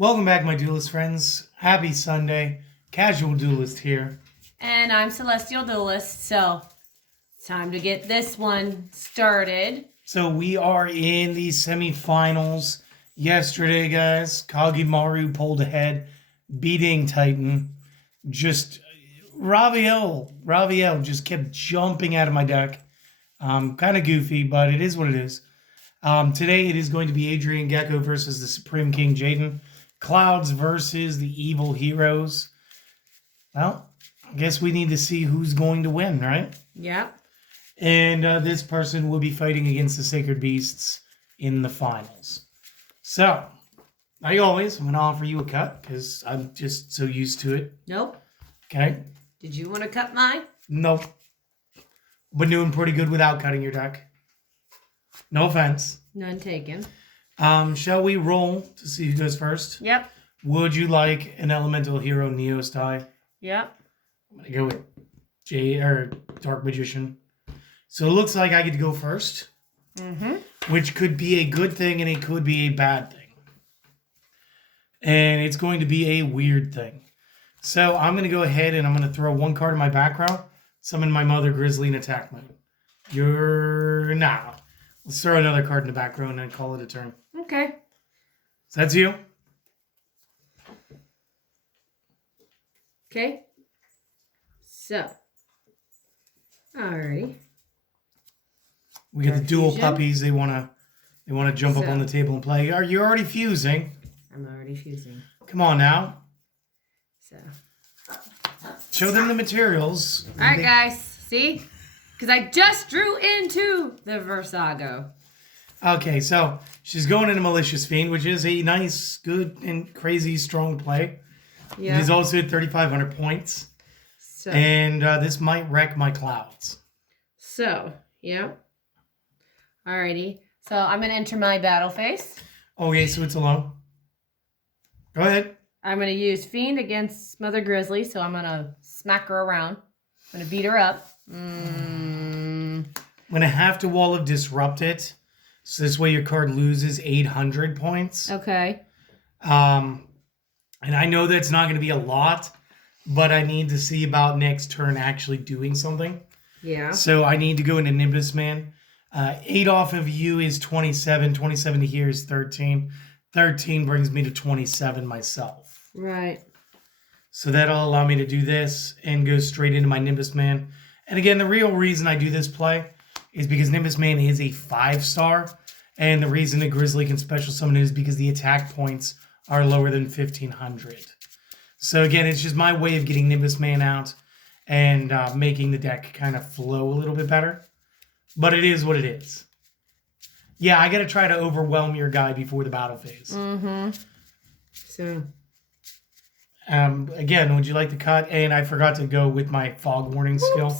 Welcome back, my duelist friends. Happy Sunday. Casual Duelist here. And I'm Celestial Duelist, so it's time to get this one started. So we are in the semifinals. Yesterday, guys, Kagimaru pulled ahead, beating Titan. Just Raviel just kept jumping out of my deck. Kind of goofy, but it is what it is. Today it is going to be Adrian Gecko versus the Supreme King Jaden. Clouds versus the evil heroes. Well, I guess we need to see who's going to win, right? Yep. And this person will be fighting against the Sacred Beasts in the finals. So, like always, I'm going to offer you a cut because I'm just so used to it. Nope. Okay? Did you want to cut mine? Nope. Been doing pretty good without cutting your deck. No offense. None taken. Shall we roll to see who goes first? Yep. Would you like an Elemental Hero Neo style? Yep. I'm going to go with Dark Magician. So it looks like I get to go first. Mm-hmm. Which could be a good thing and it could be a bad thing. And it's going to be a weird thing. So I'm going to go ahead and I'm going to throw one card in my back row. Summon my Mother Grizzly in attack mode. Let's throw another card in the back row and then call it a turn. Okay. So that's you. Okay. So. Alrighty. We get the dual Fusion. puppies. They want to jump up on the table and play. Are you already fusing? I'm already fusing. Come on now. So. Show them the materials. Alright, guys. See? Because I just drew into the Versago. Okay, so she's going into Malicious Fiend, which is a nice, good, and crazy strong play. Yeah. It is also at 3,500 points. So. And this might wreck my clouds. So, yeah. Alrighty. So I'm going to enter my battle phase. Okay, so it's alone. Go ahead. I'm going to use Fiend against Mother Grizzly, so I'm going to smack her around. I'm going to beat her up. I'm going to have to Wall of Disrupt it. So this way your card loses 800 points. Okay. And I know that's not going to be a lot, but I need to see about next turn actually doing something. Yeah. So I need to go into Nimbus Man. 8 off of you is 27. 27 to here is 13. 13 brings me to 27 myself. Right. So that'll allow me to do this and go straight into my Nimbus Man. And again, the real reason I do this play is because Nimbus Man is a 5-star. And the reason a Grizzly can special summon it is because the attack points are lower than 1,500. So again, it's just my way of getting Nimbus Man out and making the deck kind of flow a little bit better. But it is what it is. Yeah, I got to try to overwhelm your guy before the battle phase. Mm-hmm. So. Again, would you like to cut? And I forgot to go with my fog warning skill.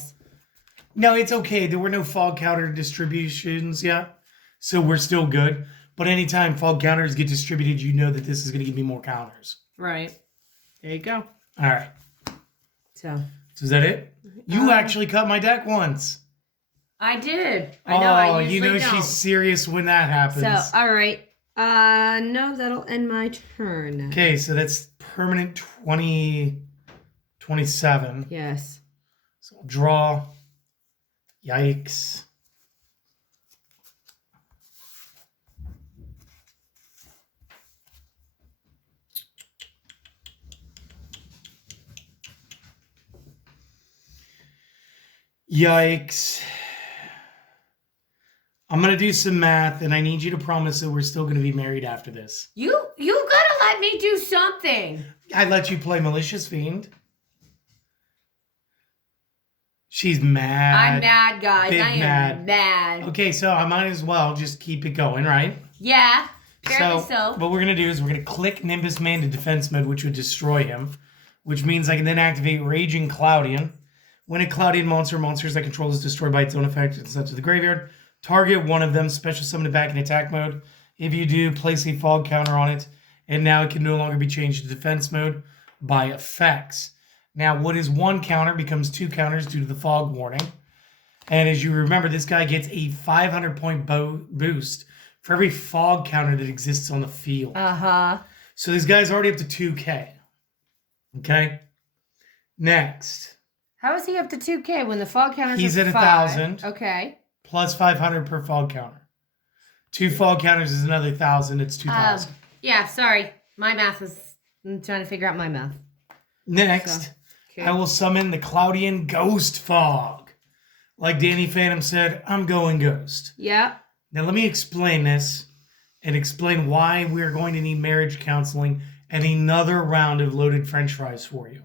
No, it's okay. There were no fog counter distributions yet. So we're still good. But anytime fog counters get distributed, you know that this is going to give me more counters. Right. There you go. All right. So is that it? You actually cut my deck once. I did. I know. I usually you know don't. she's serious when that happens. So, all right. No, that'll end my turn. Okay, so that's permanent 27. Yes. So I'll draw. Yikes. Yikes. I'm going to do some math, and I need you to promise that we're still going to be married after this. You gotta let me do something. I let you play Malicious Fiend. She's mad. I'm mad, guys. Big I am mad. Okay, so I might as well just keep it going, right? Yeah, apparently so. What we're going to do is we're going to click Nimbus Man to defense mode, which would destroy him, which means I can then activate Raging Cloudian. When a Cloudian monsters that control is destroyed by its own effect, it's sent to the graveyard. Target one of them, special summon it back in attack mode. If you do, place a fog counter on it, and now it can no longer be changed to defense mode by effects. Now, what is one counter becomes 2 counters due to the fog warning. And as you remember, this guy gets a 500-point boost for every fog counter that exists on the field. Uh-huh. So this guy's already up to 2K. Okay. Next. How is he up to 2K when the fog counter's He's at at 5? 1,000. Okay. Plus 500 per fog counter. 2 fog counters is another 1,000. It's 2,000. Yeah, sorry. My math is... I'm trying to figure out my math. Next, So, okay. I will summon the Cloudian Ghost Fog. Like Danny Phantom said, I'm going Ghost. Yeah. Now let me explain this and explain why we're going to need marriage counseling and another round of loaded french fries for you.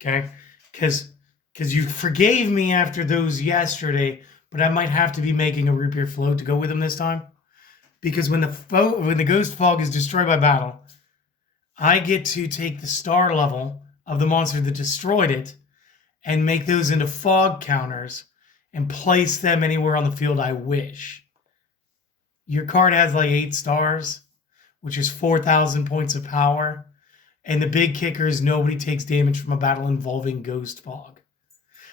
Okay? Because you forgave me after those yesterday, but I might have to be making a root beer float to go with them this time. Because when the Ghost Fog is destroyed by battle, I get to take the star level of the monster that destroyed it and make those into fog counters and place them anywhere on the field I wish. Your card has like 8 stars, which is 4,000 points of power. And the big kicker is nobody takes damage from a battle involving Ghost Fog.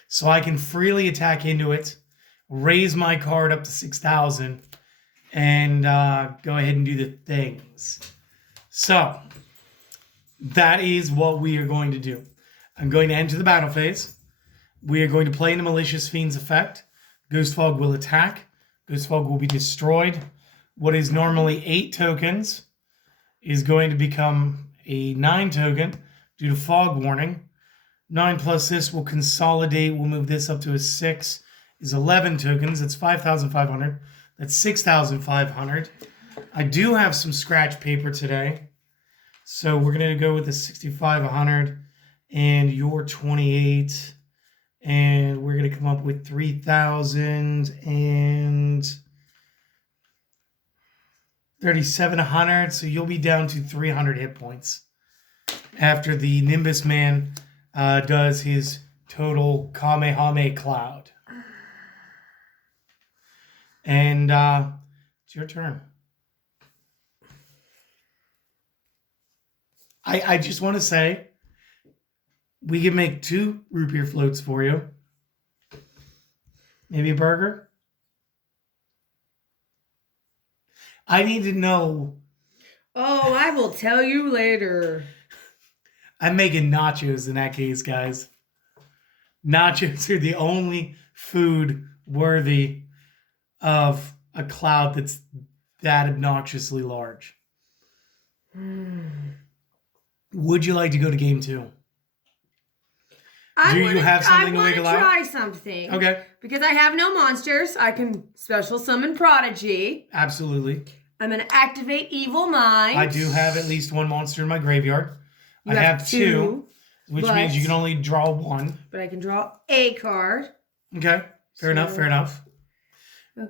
So I can freely attack into it, raise my card up to 6,000, and go ahead and do the things. So, that is what we are going to do. I'm going to enter the battle phase. We are going to play in a Malicious Fiend's effect. Ghost Fog will attack. Ghost Fog will be destroyed. What is normally 8 tokens is going to become a 9 token due to Fog Warning. 9 plus this will consolidate. We'll move this up to a 6. Is 11 tokens. That's 5,500. That's 6,500. I do have some scratch paper today. So we're going to go with the 6,500 and your 28. And we're going to come up with 3,037. So you'll be down to 300 hit points after the Nimbus Man does his total Kamehame Cloud. And it's your turn. I just want to say, we can make 2 root beer floats for you. Maybe a burger. I need to know. Oh, I will tell you later. I'm making nachos in that case, guys. Nachos are the only food worthy of a cloud that's that obnoxiously large. Would you like to go to game 2? I want to try something. Okay. Because I have no monsters. I can special summon Prodigy. Absolutely. I'm going to activate Evil Mind. I do have at least 1 monster in my graveyard. I have 2, which means you can only draw 1. But I can draw a card. Okay. Fair enough. Okay.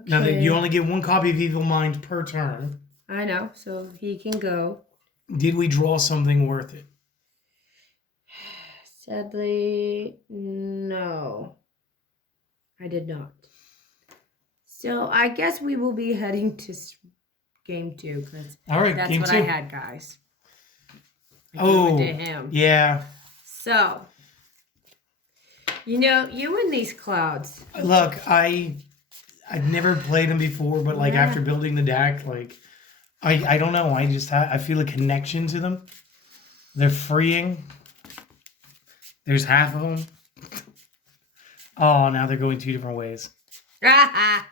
Now, you only get 1 copy of Evil Mind per turn. I know. So he can go. Did we draw something worth it? Sadly, no. I did not. So I guess we will be heading to game 2. Because that's game what 2. I had, guys. To him. Yeah. So, you and these clouds. Look, I've never played them before, but like after building the deck, like I don't know. I feel a connection to them. They're freeing. There's half of them. Oh, now they're going 2 different ways. That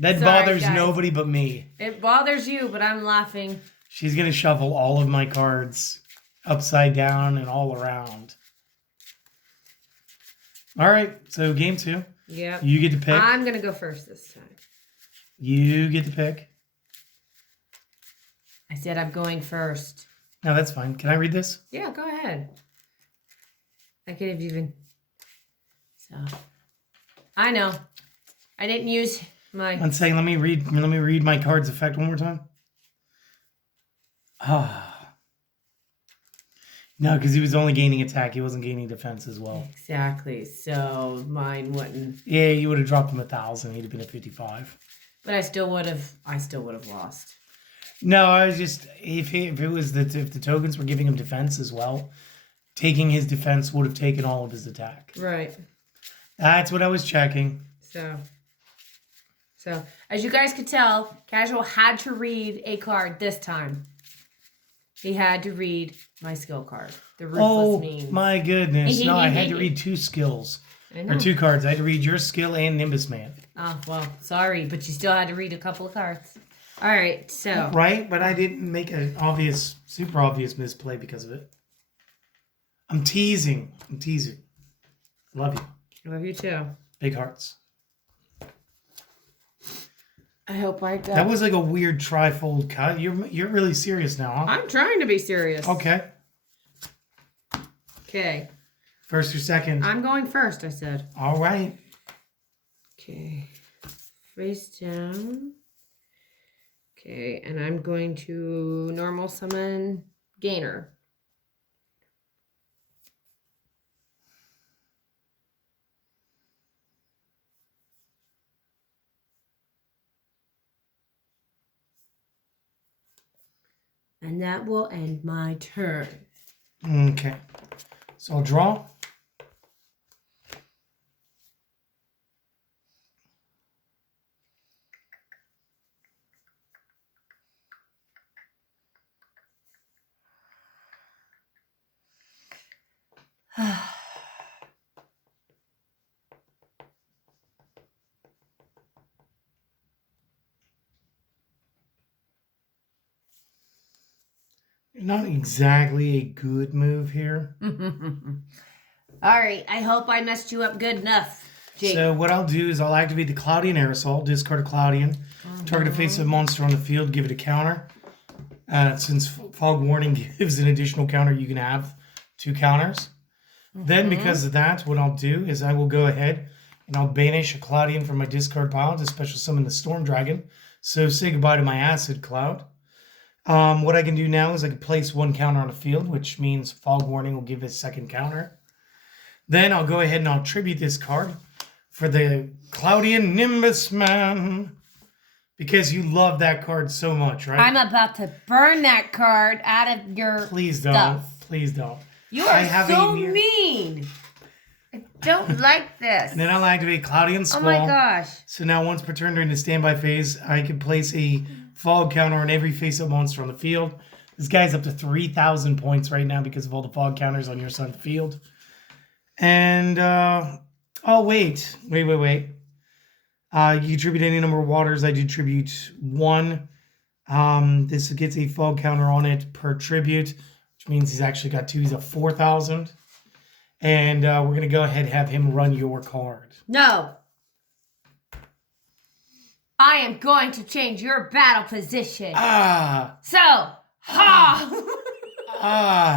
bothers nobody but me. It bothers you, but I'm laughing. She's going to shuffle all of my cards upside down and all around. All right, so game 2. Yeah. You get to pick. I'm going to go first this time. You get to pick. I said I'm going first. No, that's fine. Can I read this? Yeah, go ahead. I could have even... So... I know. I didn't use my... One second, let me read my card's effect one more time. No, because he was only gaining attack. He wasn't gaining defense as well. Exactly. So mine wouldn't. Yeah, you would have dropped him 1,000. He'd have been at 55. But I still would have lost. No, I was just if the tokens were giving him defense as well, taking his defense would have taken all of his attack. Right. That's what I was checking. So as you guys could tell, Casual had to read a card this time. He had to read my skill card. The ruthless means. My goodness. No, I had to read 2 skills. Or 2 cards. I had to read your skill and Nimbus Man. Oh, well, sorry, but you still had to read a couple of cards. All right, so. Right, but I didn't make an super obvious misplay because of it. I'm teasing. Love you. Love you too. Big hearts. I hope I got... That was like a weird trifold cut. You're really serious now, huh? I'm trying to be serious. Okay. Okay. First or second? I'm going first, I said. All right. Okay. Face down. Okay, and I'm going to normal summon Gainer. And that will end my turn. Okay. So I'll draw. Not exactly a good move here. All right, I hope I messed you up good enough, Jake. So what I'll do is I'll activate the Cloudian Aerosol, discard a Cloudian, target a face-up monster on the field, give it a counter. Since Fog Warning gives an additional counter, you can have 2 counters. Then because of that, what I'll do is I will go ahead and I'll banish a Cloudian from my discard pile to special summon the Storm Dragon. So say goodbye to my Acid Cloud. What I can do now is I can place 1 counter on the field, which means Fog Warning will give a second counter. Then I'll go ahead and I'll tribute this card for the Cloudian Nimbus Man. Because you love that card so much, right? I'm about to burn that card out of your Please don't. stuff. Please don't. You are so mean. I don't like this. And then I'll activate Cloudian Squall. Oh my gosh. So now once per turn during the standby phase, I can place a fog counter on every face-up monster on the field. This guy's up to 3,000 points right now because of all the fog counters on your son's field. And, oh, wait. You tribute any number of waters. I do tribute 1. This gets a fog counter on it per tribute, which means he's actually got 2. He's at 4,000. And we're going to go ahead and have him run your card. No. I am going to change your battle position. So,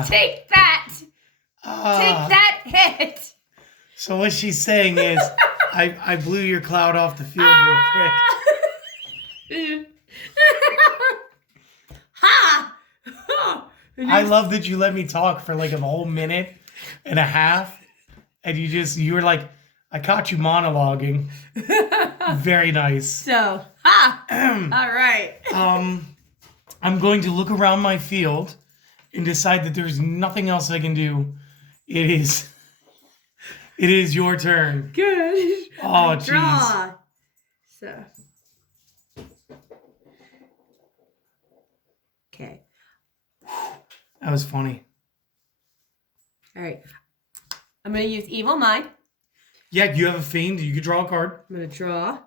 take that. Take that hit. So what she's saying is, I blew your cloud off the field real quick. I love that you let me talk for like a whole minute and a half, and you were like, I caught you monologuing. Very nice. So, all right. I'm going to look around my field and decide that there's nothing else I can do. It is your turn. Good. Oh, jeez. So. Okay. That was funny. All right. I'm going to use Evil Mind. Yeah, you have a fiend. You can draw a card. I'm going to draw.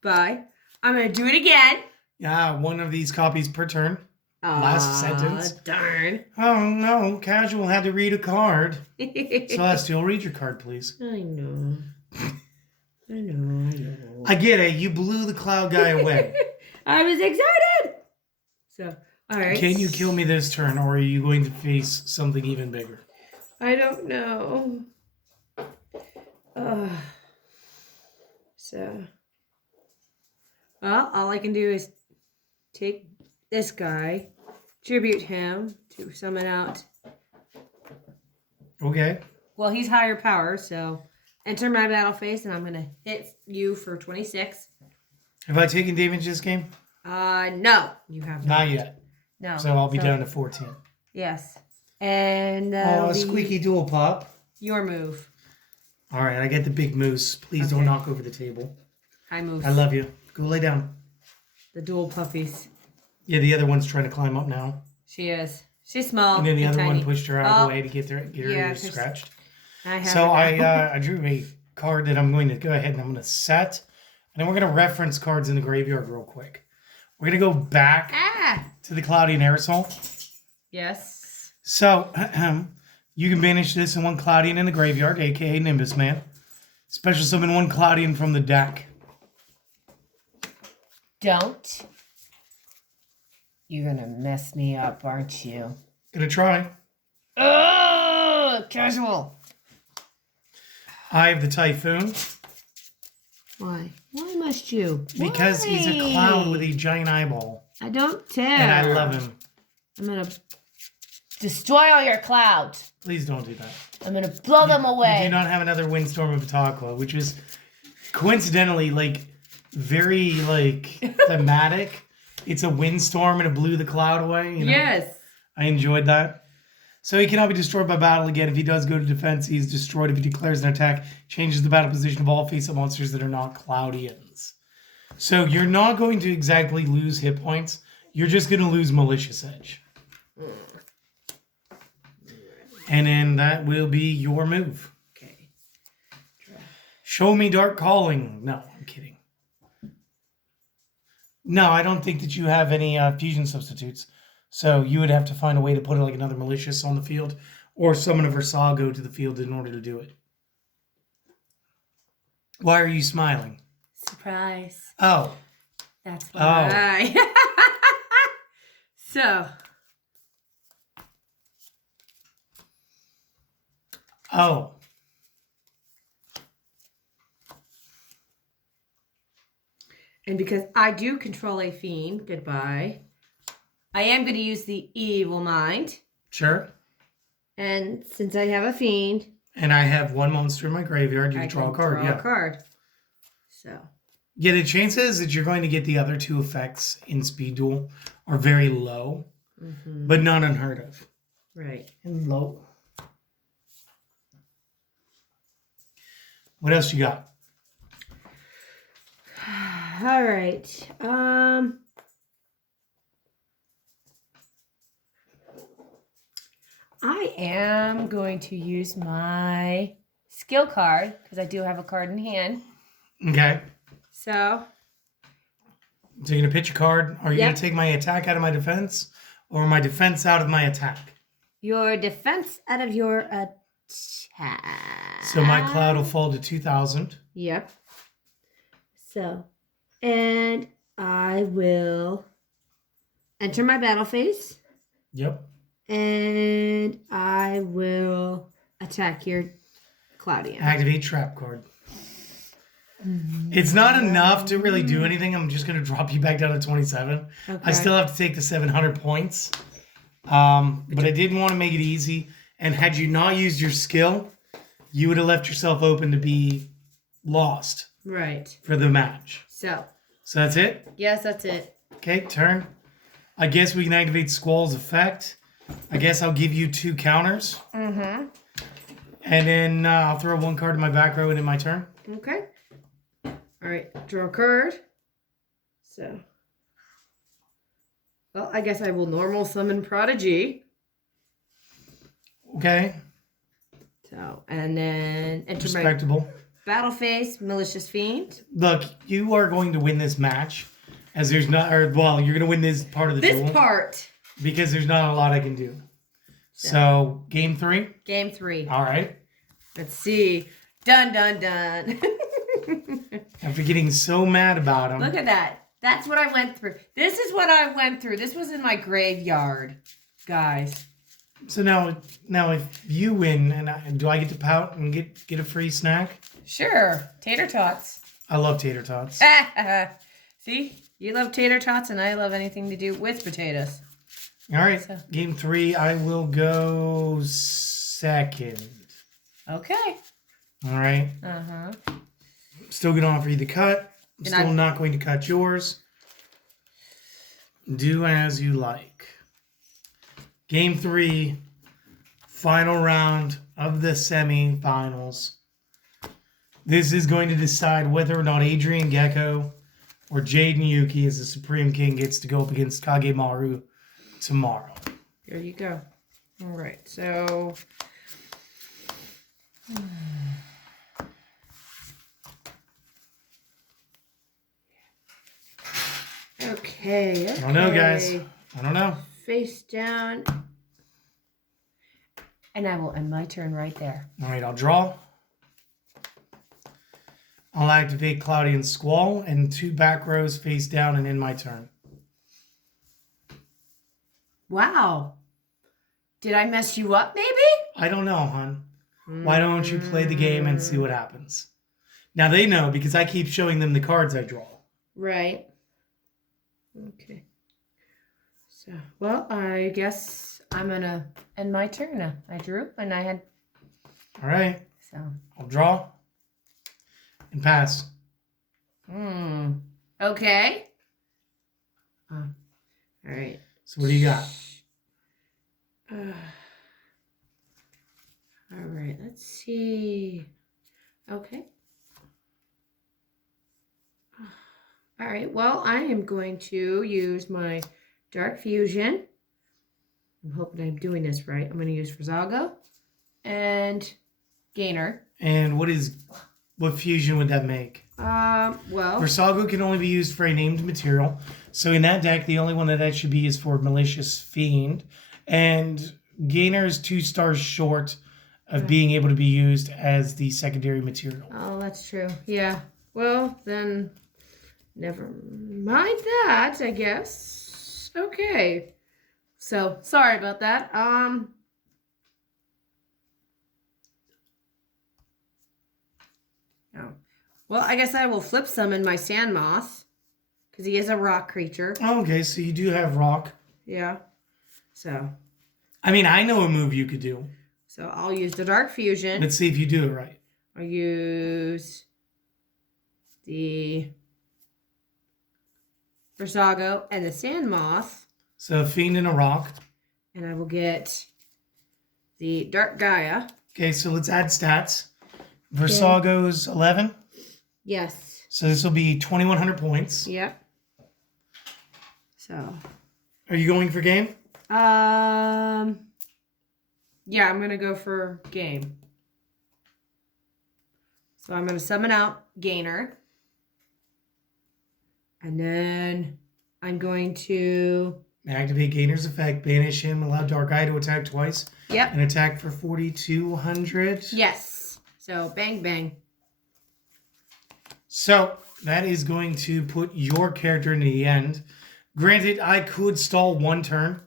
Bye. I'm going to do it again. Yeah, 1 of these copies per turn. Last sentence. Darn. Oh, no. Casual had to read a card. Celestial, read your card, please. I know. I know. I get it. You blew the cloud guy away. I was excited. So, all right. Can you kill me this turn, or are you going to face something even bigger? I don't know. So, well, all I can do is take this guy, tribute him to summon out. Okay. Well, he's higher power, so enter my battle phase, and I'm going to hit you for 26. Have I taken damage this game? No, you have not yet. No. So I'll be down to 14. Yes. And squeaky dual pop. Your move. All right, I get the big moose. Please don't knock over the table. Hi, moose. I love you. Go lay down. The dual puppies. Yeah, the other one's trying to climb up now. She is. She's small. And then the other tiny. one pushed her out of the way to get her ears scratched. So I drew a card that I'm going to go ahead and I'm going to set. And then we're going to reference cards in the graveyard real quick. We're going to go back to the Cloudian Aerosol. Yes. So you can banish this in one Cloudian in the graveyard, a.k.a. Nimbus Man. Special summon one Cloudian from the deck. Don't. You're going to mess me up, aren't you? Gonna try. Casual. I have the Typhoon. Why? Why must you? Because he's a cloud with a giant eyeball. I don't care. And I love him. I'm going to destroy all your clouds. Please don't do that. I'm going to blow them away. You do not have another Windstorm of Ataqua, which is coincidentally, like, very, like, thematic. It's a windstorm and it blew the cloud away. You know? Yes. I enjoyed that. So he cannot be destroyed by battle again. If he does go to defense, he is destroyed. If he declares an attack, changes the battle position of all face-up monsters that are not Cloudians. So you're not going to exactly lose hit points. You're just going to lose Malicious Edge. And then that will be your move. Okay. Show me Dark Calling. No, I'm kidding. No, I don't think that you have any fusion substitutes. So you would have to find a way to put like another Malicious on the field or summon a Versago to the field in order to do it. Why are you smiling? Surprise. Oh. That's why. Oh. So. Oh. And because I do control a fiend, goodbye, I am going to use the Evil Mind. Sure. And since I have a fiend. And I have one monster in my graveyard, you can draw a card. Draw a card. So. Yeah, the chances that you're going to get the other two effects in Speed Duel are very low, but not unheard of. Right. And low. What else you got? All right. I am going to use my skill card because I do have a card in hand. Okay. So you're going to pitch a card? Are you going to take my attack out of my defense or my defense out of my attack? Your defense out of your attack. So my cloud will fall to 2,000. Yep. So, and I will enter my battle phase. Yep. And I will attack your Cloudian. Activate trap card. It's not enough to really do anything. I'm just going to drop you back down to 27. Okay. I still have to take the 700 points. But I didn't want to make it easy. And had you not used your skill, you would have left yourself open to be lost. Right. For the match. So that's it? Yes, that's it. Okay, turn. I guess we can activate Squall's effect. I guess I'll give you 2 counters. Mm-hmm. And then I'll throw 1 card in my back row and in my turn. Okay. All right, draw a card. So, well, I guess I will normal summon Prodigy. Okay. So, and then enter Respectable. my battle phase, Malicious Fiend. Look, you are going to win this match, as there's not, or well, you're going to win this part of the duel. This part. Because there's not a lot I can do. So, game 3? Game 3. All right. Let's see. Dun, dun, dun. After getting so mad about him. Look at that. That's what I went through. This is what I went through. This was in my graveyard, guys. So now if you win, and do I get to pout and get a free snack? Sure. Tater tots. I love tater tots. See? You love tater tots, and I love anything to do with potatoes. All right. So. Game 3, I will go second. Okay. All right. Uh-huh. Still going to offer you the cut. I'm still not going to cut yours. Do as you like. Game 3, final round of the semifinals. This is going to decide whether or not Adrian, Gecko, or Jaden Yuki as the Supreme King gets to go up against Kagemaru tomorrow. Here you go. All right, so... Okay. I don't know, guys. I don't know. Face down. And I will end my turn right there. All right, I'll draw. I'll activate Cloudian Squall and 2 back rows face down and end my turn. Wow. Did I mess you up, maybe? I don't know, hon. Why don't you play the game and see what happens? Now they know because I keep showing them the cards I draw. Right. Okay. So, well, I guess I'm going to end my turn. I drew and I had... All right. So. I'll draw and pass. Okay. All right. So what do you got? All right, let's see. Okay. All right, well, I am going to use my Dark Fusion. I'm hoping I'm doing this right. I'm going to use Versago and Gainer. And what fusion would that make? Well... Versago can only be used for a named material. So in that deck, the only one that should be is for Malicious Fiend. And Gainer is 2 stars short of being able to be used as the secondary material. Oh, that's true. Yeah. Well, then never mind that, I guess. Okay. So, sorry about that. Oh. Well, I guess I will flip summon my Sand Moth because he is a rock creature. Oh, okay, so you do have rock. Yeah. So. I mean, I know a move you could do. So I'll use the Dark Fusion. Let's see if you do it right. I'll use the Versago and the Sand Moth. So a Fiend and a rock. And I will get the Dark Gaia. Okay, so let's add stats. Versago's 11. Yes. So this will be 2,100 points. Yep. So. Are you going for game? Yeah, I'm going to go for game. So I'm going to summon out Gainer. And then I'm going to... Activate Gainer's effect, banish him, allow Dark Eye to attack twice. Yep. And attack for 4,200. Yes. So bang, bang. So that is going to put your character in the end. Granted, I could stall 1 turn.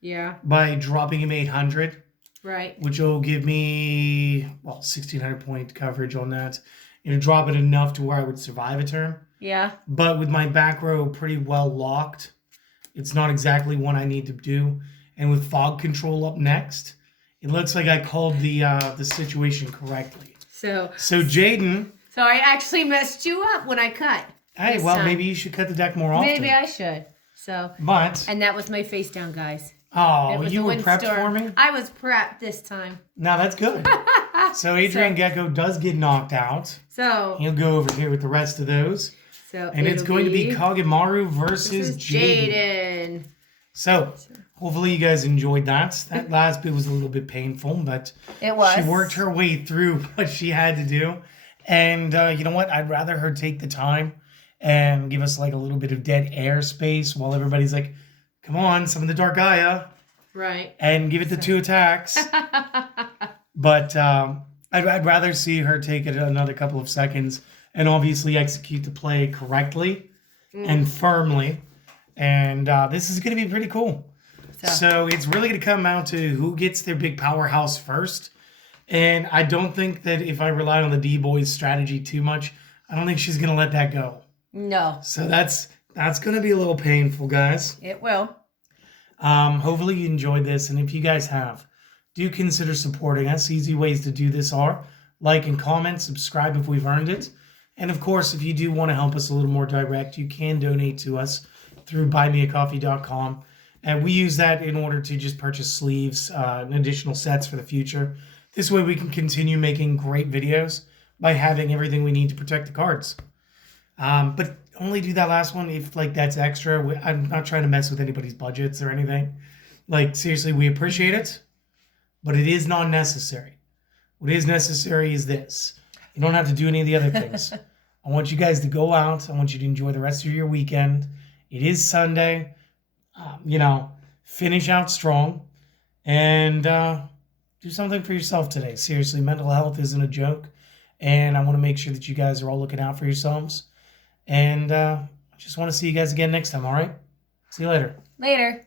Yeah. By dropping him 800. Right. Which will give me, 1,600 point coverage on that. It'll drop it enough to where I would survive a turn. Yeah. But with my back row pretty well locked, it's not exactly what I need to do. And with fog control up next, it looks like I called the situation correctly. So Jaden. So I actually messed you up when I cut. Hey, well, maybe you should cut the deck more often. Maybe I should. So. But. And that was my face down, guys. Oh, you were prepped for me? I was prepped this time. No, that's good. So Adrian Gecko does get knocked out. So. He'll go over here with the rest of those. So and it's going to be Kagemaru versus Jaden. So, hopefully you guys enjoyed that. That last bit was a little bit painful, but it was. She worked her way through what she had to do. And you know what? I'd rather her take the time and give us like a little bit of dead air space while everybody's like, come on, some of the Dark Gaia. Right. And give it the 2 attacks. But I'd rather see her take it another couple of seconds and obviously execute the play correctly and firmly. And this is going to be pretty cool. So it's really going to come out to who gets their big powerhouse first. And I don't think that if I rely on the D-Boys strategy too much, I don't think she's going to let that go. No. So that's going to be a little painful, guys. It will. Hopefully you enjoyed this. And if you guys have, do consider supporting us. Easy ways to do this are like and comment, subscribe if we've earned it. And of course, if you do want to help us a little more direct, you can donate to us through buymeacoffee.com. And we use that in order to just purchase sleeves and additional sets for the future. This way we can continue making great videos by having everything we need to protect the cards. But only do that last one if like that's extra. I'm not trying to mess with anybody's budgets or anything. Like, seriously, we appreciate it, but it is not necessary. What is necessary is this. You don't have to do any of the other things. I want you guys to go out. I want you to enjoy the rest of your weekend. It is Sunday. Finish out strong and do something for yourself today. Seriously, mental health isn't a joke. And I want to make sure that you guys are all looking out for yourselves. And I just want to see you guys again next time, all right? See you later. Later.